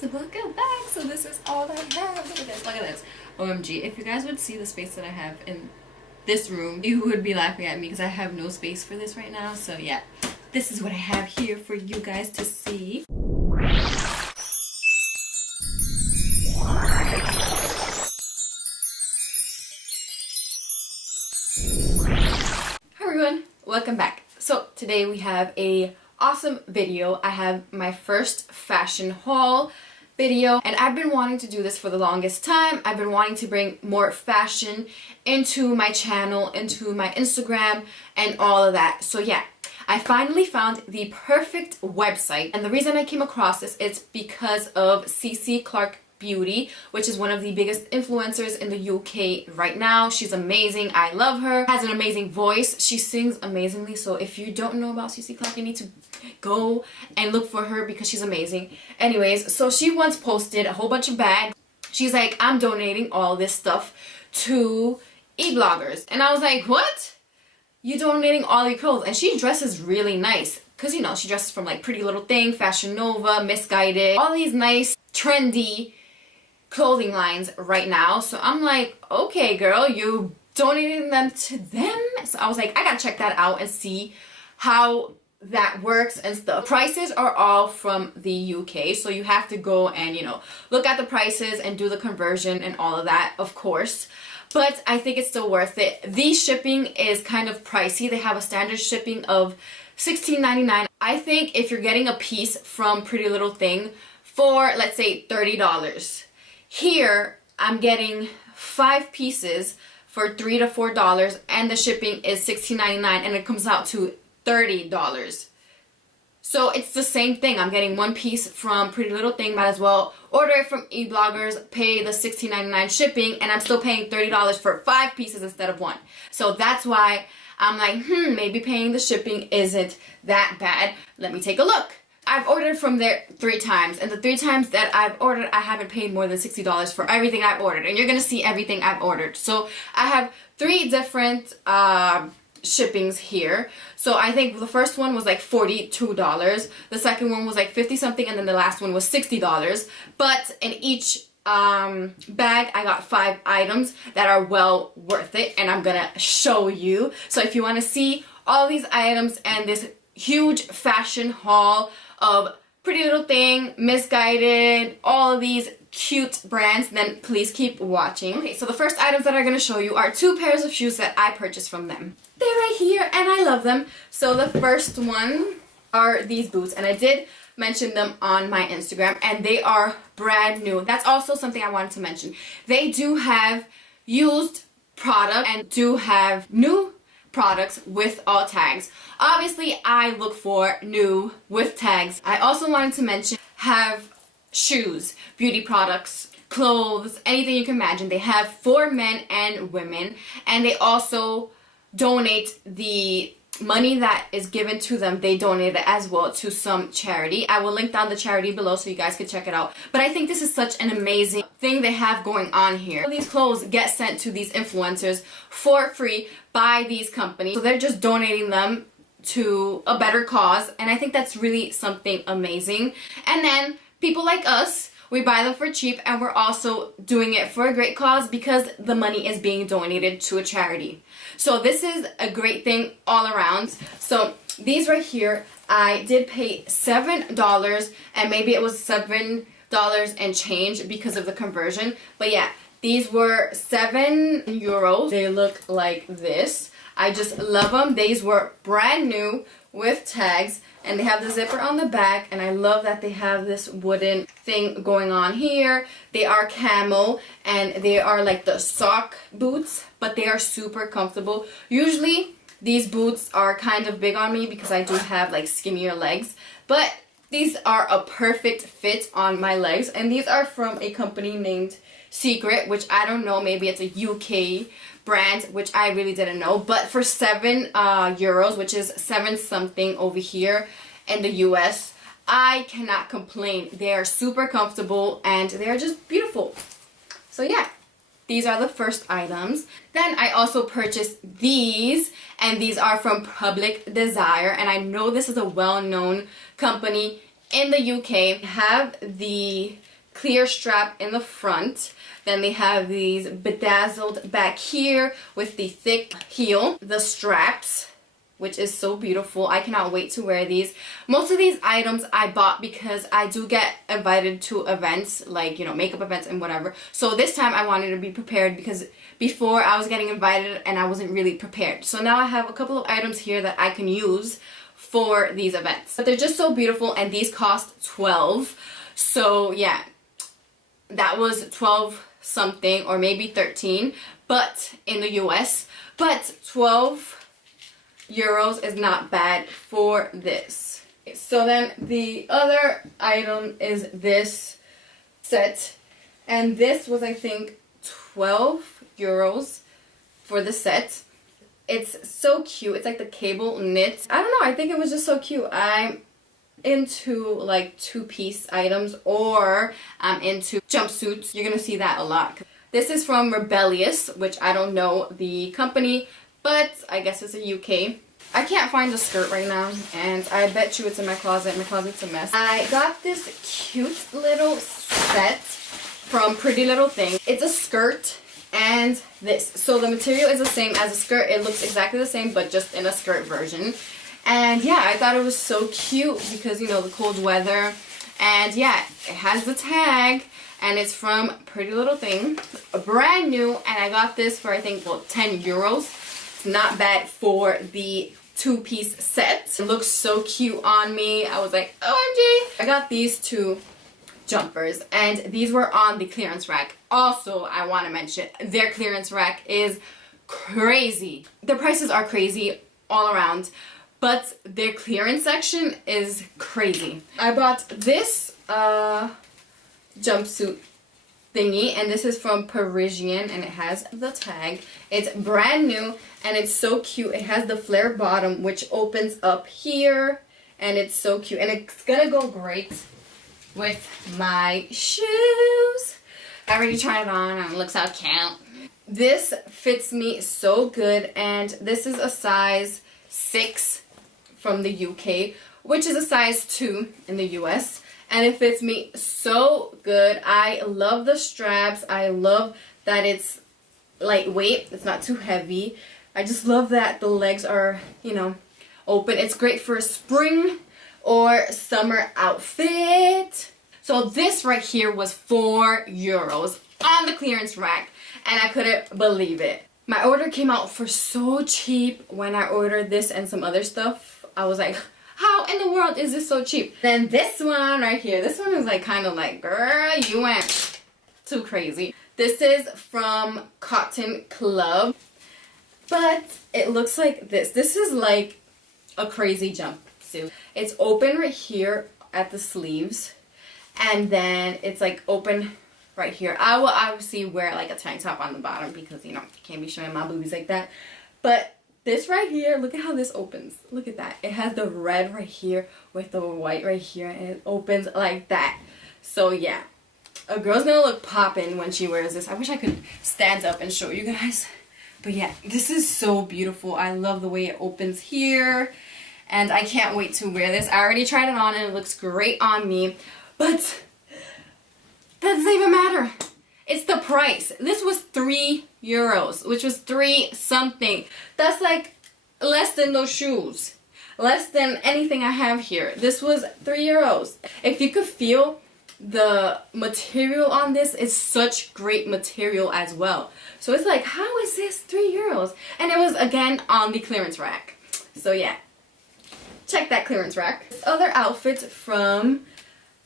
guys, welcome back. So this is all I have. Look at this, look at this. OMG, if you guys would see the space that I have in this room, you would be laughing at me because I have no space for this right now. So yeah, this is what I have here for you guys to see. Hi everyone, welcome back. So today we have a awesome video. I have my first fashion haul video, and I've been wanting to do this for the longest time. I've been wanting to bring more fashion into my channel, into my Instagram, and all of that. So yeah, I finally found the perfect website, and the reason I came across this is because of CC Clark Beauty, which is one of the biggest influencers in the UK right now. She's amazing. I love her. Has an amazing voice. She sings amazingly. So if you don't know about CC Clark, you need to go and look for her because she's amazing. Anyways, so she once posted a whole bunch of bags. She's like, I'm donating all this stuff to Ebloggers. And I was like, what? You donating all your clothes? And she dresses really nice. Because, you know, she dresses from like Pretty Little Thing, Fashion Nova, Misguided, all these nice, trendy clothing lines right now. So I'm like, okay girl, you donating them to them? So I was like, I gotta check that out and see how that works and stuff. Prices are all from the UK, so you have to go and, you know, look at the prices and do the conversion and all of that, of course. But I think it's still worth it. The shipping is kind of pricey. They have a standard shipping of $16.99. I think if you're getting a piece from Pretty Little Thing for, let's say, $30, here I'm getting 5 pieces for $3 to $4, and the shipping is $16.99, and it comes out to $30. So it's the same thing. I'm getting 1 piece from Pretty Little Thing. Might as well order it from Ebloggers, pay the $16.99 shipping, and I'm still paying $30 for 5 pieces instead of 1. So that's why I'm like, maybe paying the shipping isn't that bad. Let me take a look. I've ordered from there 3 times, and the 3 times that I've ordered, I haven't paid more than $60 for everything I've ordered, and you're gonna see everything I've ordered. So I have 3 different shippings here. So I think the first one was like $42, the second one was like 50 something, and then the last one was $60. But in each bag I got 5 items that are well worth it, and I'm gonna show you. So if you want to see all these items and this huge fashion haul of Pretty Little Thing, Misguided, all of these cute brands, then please keep watching. Okay, so the first items that I'm going to show you are 2 pairs of shoes that I purchased from them. They're right here and I love them. So the first one are these boots, and I did mention them on my Instagram, and they are brand new. That's also something I wanted to mention. They do have used product and do have new products with all tags. Obviously, I look for new with tags. I also wanted to mention have shoes, beauty products, clothes, anything you can imagine. They have for men and women, and they also donate the money that is given to them. They donate it as well to some charity. I will link down the charity below so you guys can check it out. But I think this is such an amazing thing they have going on here. These clothes get sent to these influencers for free by these companies. So they're just donating them to a better cause, and I think that's really something amazing. And then people like us, we buy them for cheap, and we're also doing it for a great cause because the money is being donated to a charity. So this is a great thing all around. So these right here, I did pay $7, and maybe it was $7 and change because of the conversion. But yeah, these were €7. They look like this. I just love them. These were brand new with tags, and they have the zipper on the back, and I love that they have this wooden thing going on here. They are camo, and they are like the sock boots, but they are super comfortable. Usually these boots are kind of big on me because I do have like skinnier legs, but these are a perfect fit on my legs, and these are from a company named Secret, which I don't know, maybe it's a UK brand, which I really didn't know. But for €7, which is 7 something over here in the US, I cannot complain. They are super comfortable and they are just beautiful. So yeah, these are the first items. Then I also purchased these, and these are from Public Desire, and I know this is a well-known company in the UK have the clear strap in the front. Then they have these bedazzled back here with the thick heel. The straps, which is so beautiful. I cannot wait to wear these. Most of these items I bought because I do get invited to events, like, you know, makeup events and whatever. So this time I wanted to be prepared because before I was getting invited and I wasn't really prepared. So now I have a couple of items here that I can use for these events. But they're just so beautiful, and these cost $12. So yeah, that was 12 something or maybe 13, but in the US, but 12 euros is not bad for this. So then the other item is this set, and this was, I think, 12 euros for the set. It's so cute. It's like the cable knit. I don't know, I think it was just so cute. I'm into like two-piece items, or I'm into jumpsuits. You're gonna see that a lot. This is from Rebellious, which I don't know the company, but I guess it's a UK. I can't find the skirt right now, and I bet you it's in my closet. My closet's a mess. I got this cute little set from Pretty Little Thing. It's a skirt and this. So the material is the same as a skirt. It looks exactly the same, but just in a skirt version. And yeah, I thought it was so cute because, you know, the cold weather. And yeah, it has the tag, and it's from Pretty Little Thing. Brand new, and I got this for, I think, well, 10 euros. It's not bad for the two-piece set. It looks so cute on me. I was like, OMG. I got these two jumpers, and these were on the clearance rack. Also, I want to mention, their clearance rack is crazy. The prices are crazy all around, but their clearance section is crazy. I bought this jumpsuit thingy, and this is from Parisian, and it has the tag. It's brand new, and it's so cute. It has the flare bottom, which opens up here, and it's so cute, and it's gonna go great with my shoes. I already tried it on, and it looks so cute. This fits me so good, and this is a size 6 from the UK, which is a size 2 in the US, and it fits me so good. I love the straps. I love that it's lightweight. It's not too heavy. I just love that the legs are, you know, open. It's great for a spring or summer outfit. So this right here was 4 euros on the clearance rack, and I couldn't believe it. My order came out for so cheap when I ordered this and some other stuff. I was like, how in the world is this so cheap? Then this one right here, this one is like kind of like, girl, you went too crazy. This is from Cotton Club, but it looks like this. This is like a crazy jumpsuit. It's open right here at the sleeves, and then it's like open right here. I will obviously wear like a tank top on the bottom because, you know, can't be showing my boobies like that. But this right here, look at how this opens. Look at that. It has the red right here with the white right here, and it opens like that. So yeah, a girl's gonna look poppin' when she wears this. I wish I could stand up and show you guys. But yeah, this is so beautiful. I love the way it opens here, and I can't wait to wear this. I already tried it on, and it looks great on me. But that doesn't even matter. It's the price. This was 3 euros, which was 3 something. That's like less than those shoes. Less than anything I have here. This was 3 euros. If you could feel the material on this, is such great material as well. So it's like, how is this 3 euros? And it was again on the clearance rack. So yeah, check that clearance rack. This other outfit from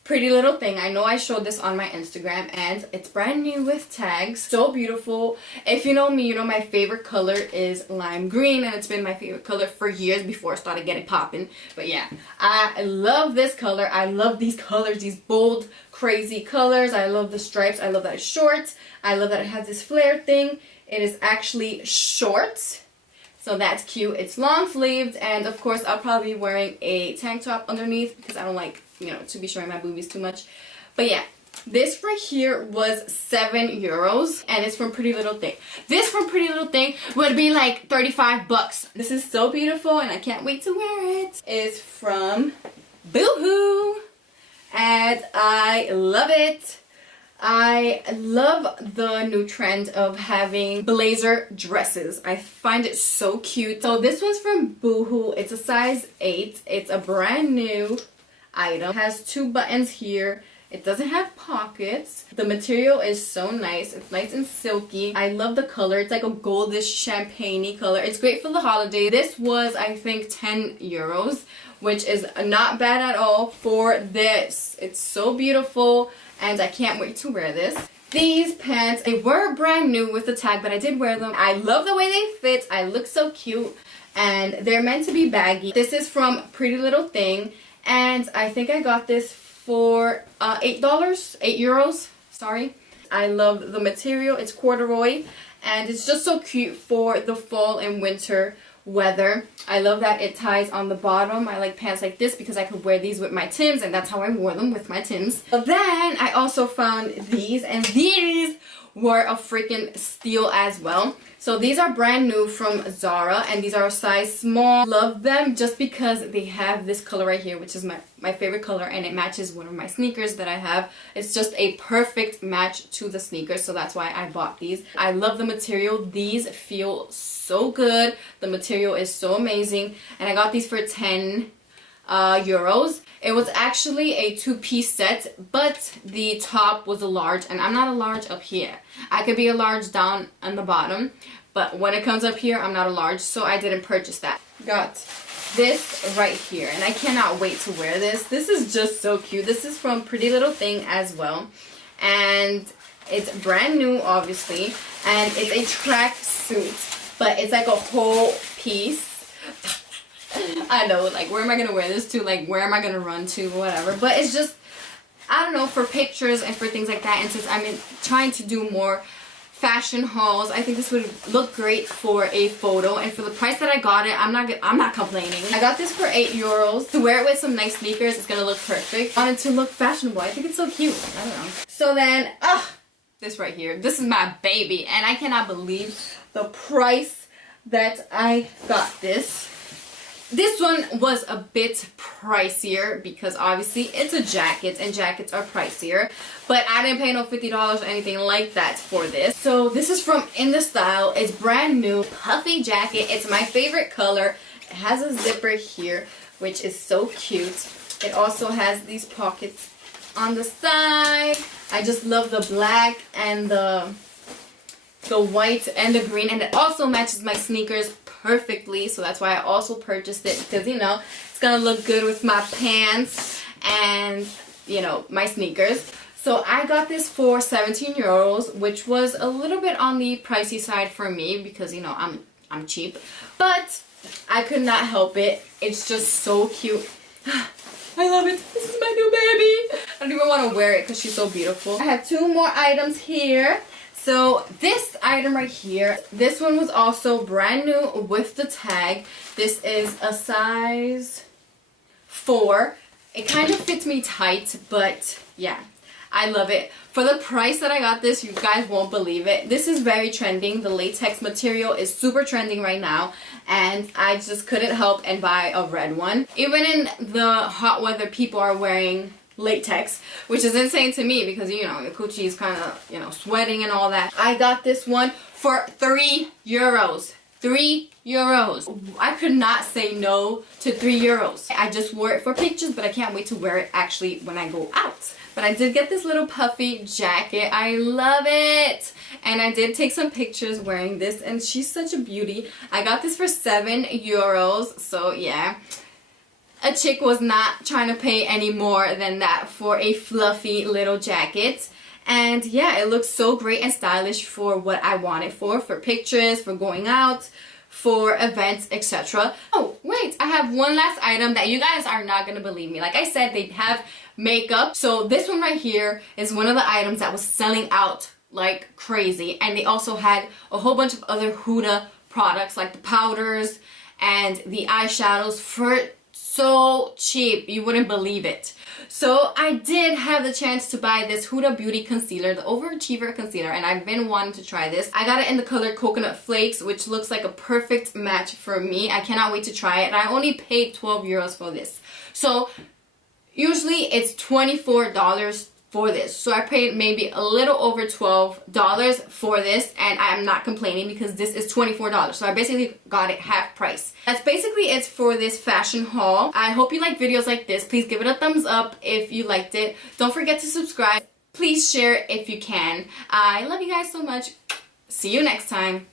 Pretty Little Thing. I know I showed this on my Instagram, and it's brand new with tags. So beautiful. If you know me, you know my favorite color is lime green, and it's been my favorite color for years before I started getting popping. But yeah, I love this color. I love these colors, these bold, crazy colors. I love the stripes. I love that it's short. I love that it has this flare thing. It is actually short, so that's cute. It's long sleeved, and of course I'll probably be wearing a tank top underneath because I don't like, you know, to be showing my boobies too much. But yeah, this right here was 7 euros, and it's from Pretty Little Thing. This from Pretty Little Thing would be like 35 bucks. This is so beautiful, and I can't wait to wear it. It's from Boohoo. and I love it. I love the new trend of having blazer dresses. I find it so cute. So this one's from Boohoo. It's a size 8. It's a brand new item. It has 2 buttons here. It doesn't have pockets. The material is so nice. It's nice and silky. I love the color. It's like a goldish champagne-y color. It's great for the holiday. This was, I think, 10 euros, which is not bad at all for this. It's so beautiful, and I can't wait to wear this. These pants, they were brand new with the tag, but I did wear them. I love the way they fit. I look so cute, and they're meant to be baggy. This is from Pretty Little Thing, and I think I got this for $8, 8 euros, sorry. I love the material. It's corduroy, and it's just so cute for the fall and winter weather. I love that it ties on the bottom. I like pants like this because I could wear these with my Tims, and that's how I wore them, with my Tims. But then I also found these, and these were a freaking steal as well. So these are brand new from Zara, and these are a size small. Love them just because they have this color right here, which is my favorite color, and it matches one of my sneakers that I have. It's just a perfect match to the sneakers, so that's why I bought these. I love the material. These feel so good. The material is so amazing, and I got these for 10 euros. It was actually a 2-piece set, but the top was a large, and I'm not a large up here. I could be a large down on the bottom, but when it comes up here, I'm not a large, so I didn't purchase that. Got this right here, and I cannot wait to wear this. This is just so cute. This is from Pretty Little Thing as well, and it's brand new, obviously, and it's a track suit, but it's like a whole piece. I know, like, where am I gonna wear this to? Like, where am I gonna run to? Whatever. But it's just, I don't know, for pictures and for things like that. And since I'm trying to do more fashion hauls, I think this would look great for a photo. And for the price that I got it, I'm not complaining. I got this for 8 euros. To wear it with some nice sneakers, it's gonna look perfect. I wanted to look fashionable. I think it's so cute. I don't know. So then, this right here. This is my baby, and I cannot believe the price that I got this. This one was a bit pricier because obviously it's a jacket, and jackets are pricier, but I didn't pay no $50 or anything like that for this. So this is from In The Style. It's brand new, puffy jacket. It's my favorite color. It has a zipper here, which is so cute. It also has these pockets on the side. I just love the black and the white and the green, and it also matches my sneakers perfectly, so that's why I also purchased it, because, you know, it's gonna look good with my pants and, you know, my sneakers. So I got this for 17 euros, which was a little bit on the pricey side for me because, you know, I'm cheap, but I could not help it. It's just so cute. I love it. This is my new baby. I don't even want to wear it because she's so beautiful. I have 2 more items here. So this item right here, this one was also brand new with the tag. This is a size 4. It kind of fits me tight, but yeah, I love it. For the price that I got this, you guys won't believe it. This is very trending. The latex material is super trending right now, and I just couldn't help and buy a red one. Even in the hot weather, people are wearing latex, which is insane to me because, you know, your coochie is kind of, you know, sweating and all that. I got this one for 3 euros. 3 euros. I could not say no to 3 euros. I just wore it for pictures, but I can't wait to wear it actually when I go out. But I did get this little puffy jacket. I love it. And I did take some pictures wearing this, and she's such a beauty. I got this for 7 euros. So yeah, a chick was not trying to pay any more than that for a fluffy little jacket. And yeah, it looks so great and stylish for what I want it for pictures, for going out, for events, etc. Oh, wait, I have one last item that you guys are not gonna believe me. Like I said, they have makeup. So this one right here is one of the items that was selling out like crazy. And they also had a whole bunch of other Huda products like the powders and the eyeshadows for so cheap, you wouldn't believe it. So I did have the chance to buy this Huda Beauty concealer, the Overachiever concealer, and I've been wanting to try this. I got it in the color Coconut Flakes, which looks like a perfect match for me. I cannot wait to try it, and I only paid 12 euros for this. So Usually it's $24 for this. So I paid maybe a little over $12 for this, and I'm not complaining because this is $24. So I basically got it half price. That's basically it for this fashion haul. I hope you like videos like this. Please give it a thumbs up if you liked it. Don't forget to subscribe. Please share if you can. I love you guys so much. See you next time.